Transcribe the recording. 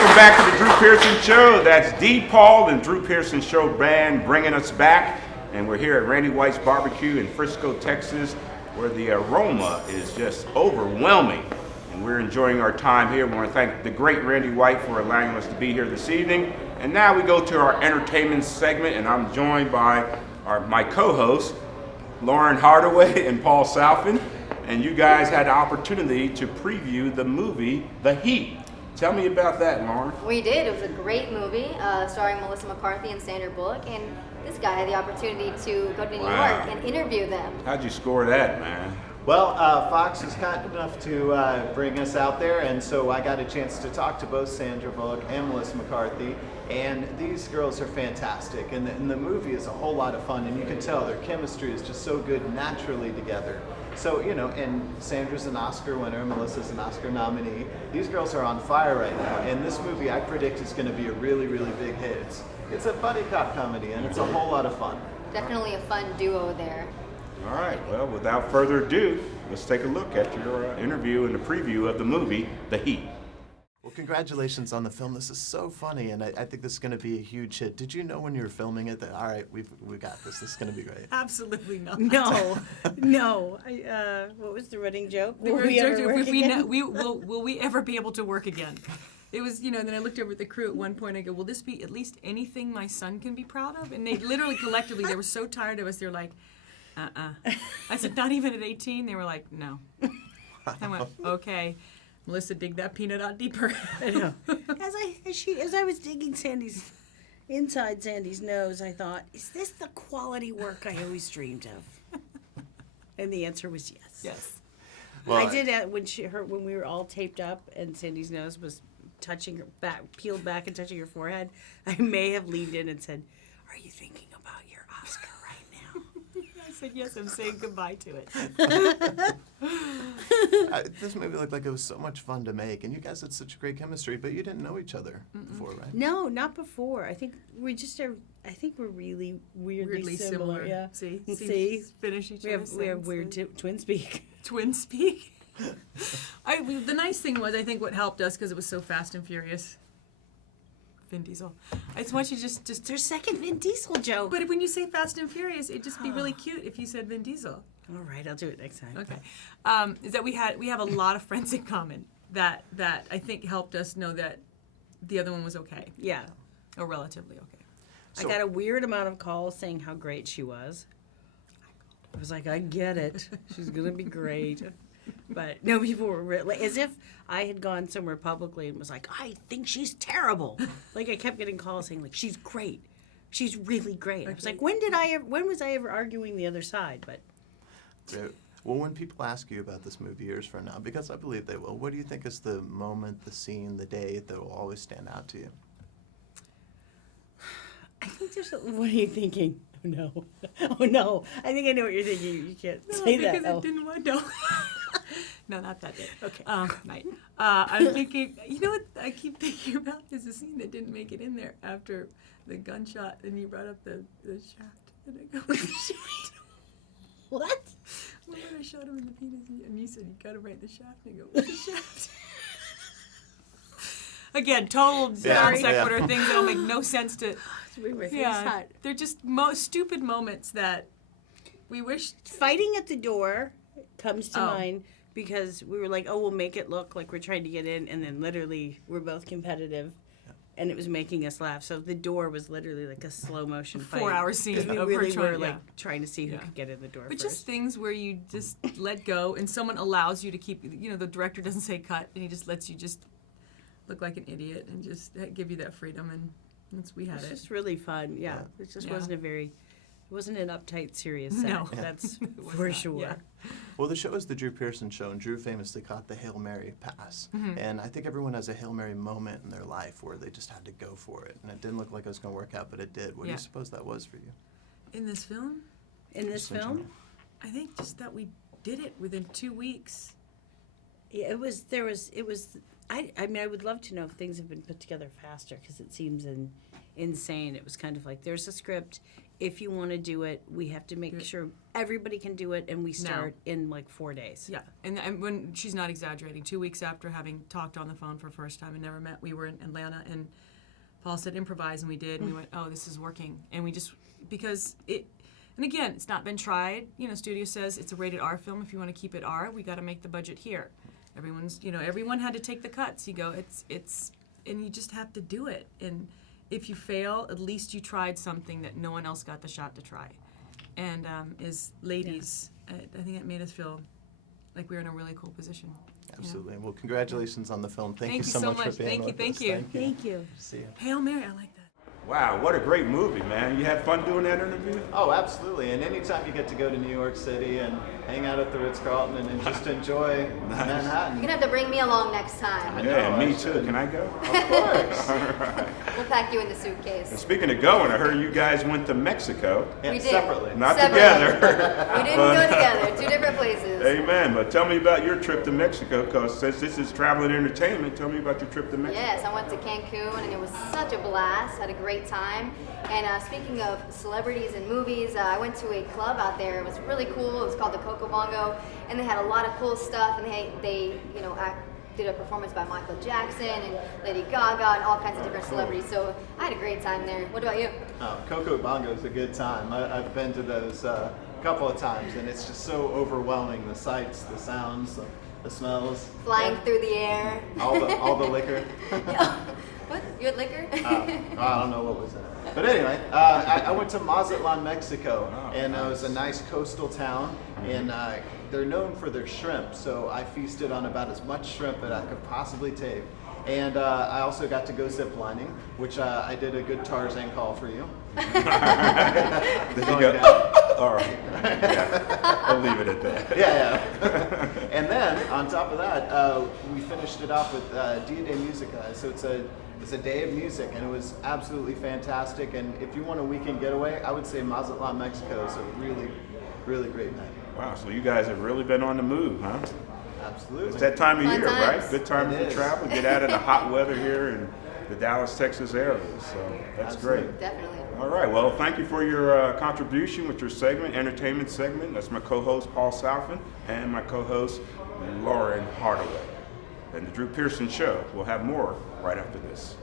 welcome back to the Drew Pearson Show. That's D. Paul and Drew Pearson Show band bringing us back. And we're here at Randy White's Barbecue in Frisco, Texas, where the aroma is just overwhelming. And we're enjoying our time here. We want to thank the great Randy White for allowing us to be here this evening. And now we go to our entertainment segment, and I'm joined by my co-hosts, Lauren Hardaway and Paul Salfin. And you guys had the opportunity to preview the movie, The Heat. Tell me about that, Lauren. We did. It was a great movie starring Melissa McCarthy and Sandra Bullock. And this guy had the opportunity to go to New York and interview them. How'd you score that, man? Well, Fox was kind enough to bring us out there, and so I got a chance to talk to both Sandra Bullock and Melissa McCarthy, and these girls are fantastic, and the movie is a whole lot of fun, and you can tell their chemistry is just so good naturally together. So, you know, and Sandra's an Oscar winner, Melissa's an Oscar nominee. These girls are on fire right now, and this movie I predict is going to be a really, really big hit. It's a buddy cop comedy, and it's a whole lot of fun. Definitely a fun duo there. All right, well, without further ado, let's take a look at your interview and the preview of the movie, The Heat. Well, congratulations on the film. This is so funny, and I think this is going to be a huge hit. Did you know when you were filming it that, all right, we got this. This is going to be great? Absolutely not. No. What was the running joke? Will we ever be able to work again? It was, you know, then I looked over at the crew at one point. I go, will this be at least anything my son can be proud of? And they literally, collectively, they were so tired of us. They were like, I said, not even at 18? They were like, no. I went, okay. Melissa, dig that peanut out deeper. I know. As I was digging inside Sandy's nose, I thought, is this the quality work I always dreamed of? And the answer was yes. Yes. Well, I did when we were all taped up and Sandy's nose was touching her back, peeled back and touching her forehead. I may have leaned in and said, "Are you thinking about your Oscar right now?" I said, yes, I'm saying goodbye to it. This movie looked like it was so much fun to make, and you guys had such great chemistry, but you didn't know each other before, right? No, not before. I think we're really weirdly similar. Yeah. See? Finish each other's We have weird twin speak. Twin speak? The nice thing was, I think what helped us, because it was so fast and furious, Vin Diesel. I just want you to just Their second Vin Diesel joke. But when you say Fast and Furious, it'd just be really cute if you said Vin Diesel. All right, I'll do it next time. Okay. Is that we have a lot of friends in common that I think helped us know that the other one was okay. Yeah. Or relatively okay. I got a weird amount of calls saying how great she was. I was like, I get it. She's going to be great. But no, people were really, as if I had gone somewhere publicly and was like, I think she's terrible. Like, I kept getting calls saying, like, she's great. She's really great. Okay. I was like, when was I ever arguing the other side? But well, when people ask you about this movie years from now, because I believe they will, what do you think is the moment, the scene, the day that will always stand out to you? I think what are you thinking? Oh, no. I think I know what you're thinking. You can't say that. Because it didn't want to. No, not that day. Okay. Night. I'm thinking, you know what I keep thinking about is the scene that didn't make it in there after the gunshot, and you brought up the shaft. And I go, with the shaft. What? When I shot him in the penis, and you said you got him right in the shaft, and I go, with the shaft. Again, total non sequitur things that don't make no sense to. They're just stupid moments that we wish. Fighting at the door comes to mind because we were like, oh, we'll make it look like we're trying to get in, and then literally we're both competitive, and it was making us laugh. So the door was literally like a slow motion fight. 4-hour scene. Because we really were trying to see who could get in the door But first. just things where you just let go, and someone allows you to keep. You know, the director doesn't say cut, and he just lets you just look like an idiot and just give you that freedom, and we had it. It's just really fun. Yeah. It just wasn't an uptight, serious set. No. That's for sure. Yeah. Well, the show is the Drew Pearson Show, and Drew famously caught the Hail Mary pass. Mm-hmm. And I think everyone has a Hail Mary moment in their life where they just had to go for it. And it didn't look like it was going to work out, but it did. What do you suppose that was for you? In this film? In this film? I think just that we did it within 2 weeks. Yeah, it was. I mean, I would love to know if things have been put together faster because it seems insane. It was kind of like there's a script, if you want to do it, we have to make sure everybody can do it, and we start in like 4 days. Yeah, and when she's not exaggerating, 2 weeks after having talked on the phone for the first time and never met, we were in Atlanta, and Paul said improvise, and we did, and we went, oh, this is working. And we just, because it, and again, it's not been tried. You know, studio says it's a rated R film. If you want to keep it R, we got to make the budget here. Everyone had to take the cuts. You go, it's, and you just have to do it. And if you fail, at least you tried something that no one else got the shot to try. And as ladies, I think it made us feel like we were in a really cool position. Absolutely. Well, congratulations on the film. Thank you so so much for much. being with Thank us. you. Thank you. See you. Hail Mary, I like that. Wow, what a great movie, man. You had fun doing that interview? Oh, absolutely. And anytime you get to go to New York City and hang out at the Ritz-Carlton and just enjoy Manhattan. You're gonna have to bring me along next time. I Yeah, know, me I too. should. Can I go? Of course. We'll pack you in the suitcase. And speaking of going, I heard you guys went to Mexico. Yeah, We did. separately. Not Separately. together. We didn't go together. 2 different places. Amen. But tell me about your trip to Mexico, because since this is travel and entertainment, tell me about your trip to Mexico. Yes, I went to Cancun and it was such a blast. Had a great time. And speaking of celebrities and movies, I went to a club out there. It was really cool. It was called the Coco Bongo, and they had a lot of cool stuff. And they did a performance by Michael Jackson and Lady Gaga and all kinds of different celebrities. So I had a great time there. What about you? Oh, Coco Bongo is a good time. I've been to those a couple of times, and it's just so overwhelming. The sights, the sounds, the smells. Flying through the air. All the liquor. What? You had liquor? I don't know what was in it. But anyway, I went to Mazatlan, Mexico, and it was a nice coastal town, and they're known for their shrimp, so I feasted on about as much shrimp as I could possibly take. And I also got to go zip lining, which I did a good Tarzan call for you. Did you go? All right. Yeah. I'll leave it at that. Yeah. And then on top of that, we finished it off with Dia de Musica. So it's a day of music, and it was absolutely fantastic. And if you want a weekend getaway, I would say Mazatlan, Mexico is a really, really great night. Wow, so you guys have really been on the move, huh? Absolutely. It's that time of Fun year, times. right? Good time It for is. travel. Get out of the hot weather here in the Dallas, Texas area. So that's Absolutely. great. Definitely. All right. Well, thank you for your contribution with your segment, entertainment segment. That's my co-host, Paul Southman, and my co-host, Lauren Hardaway. And the Drew Pearson Show. We'll have more right after this.